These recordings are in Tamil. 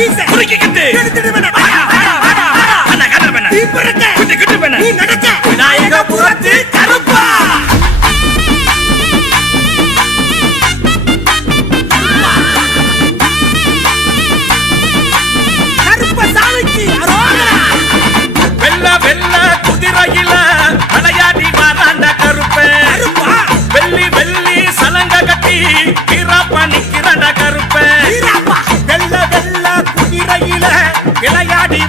Move that! விளையாடி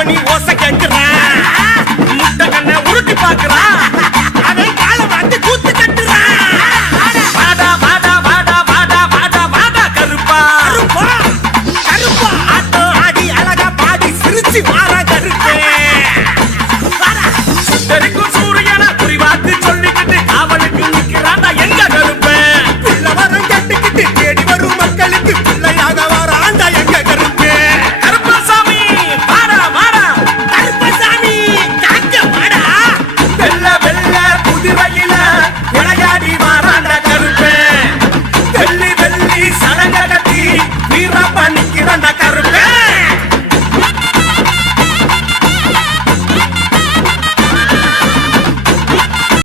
மணி ஓசை கேட்கிறேன்